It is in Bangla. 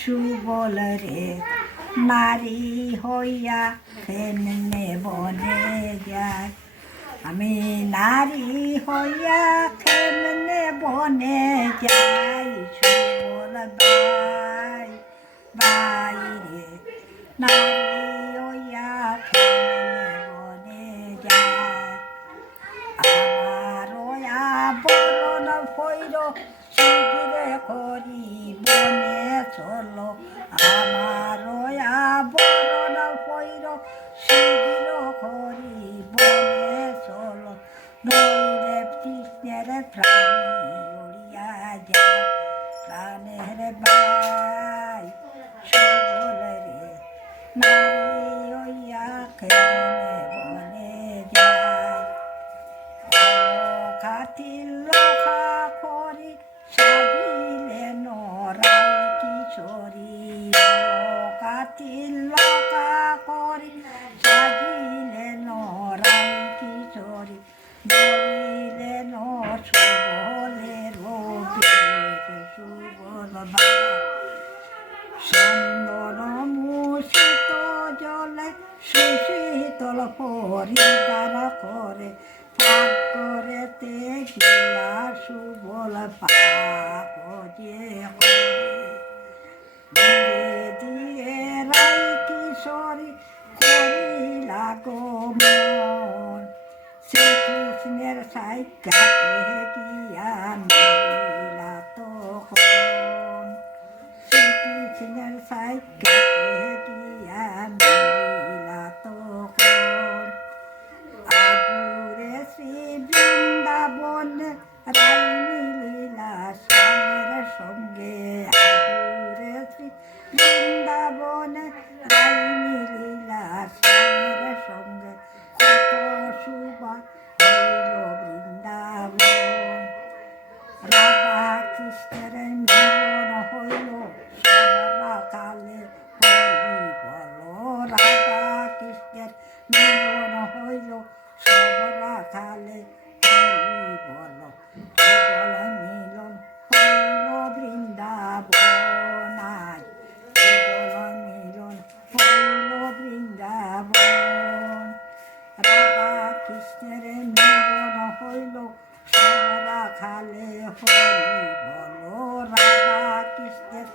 সুবল রে নারী হইয়া কেমনে বনে যায়? আমি নারী হইয়া কেমনে বনে যাই সুবল বাই বাই রে। নারী হইয়া কেমনে বনে যায়? আমার বরণ ফৈর প্রাণী উড়িয়া যায়, প্রাণের বাই সুবল রে নারী হইয়া যায়? খাতির লখা করি সাজিলে নরাই কিশোরী। খাতির লখা করি কিশোরী বলিলে ন। সুবলে সুন্দর মুষিত জলে সুশীতল পরিবার করে পাক করেতে গিয়া সুবল পাক যে করে। কৃষ্ণের সাইকা নীলা তখন। শ্রীকৃষ্ণের সাইকা নীলা তখন। আগুরে শ্রী বৃন্দাবন রানী লীলা স্বামীর সঙ্গে। আগুরে শ্রী খ্রিস্টের জীবন হইল কালে হরি বল, রাধা কৃষ্ণের জীবন হইল সবরা কালে হরি বল। কেবল মিলন হইল বৃন্দাবন আজ। কেবল মিলন হইল বৃন্দাবন। রাধা কৃষ্ণের মিলন হইল খালে হরি বলো রাধা কৃষ্ণের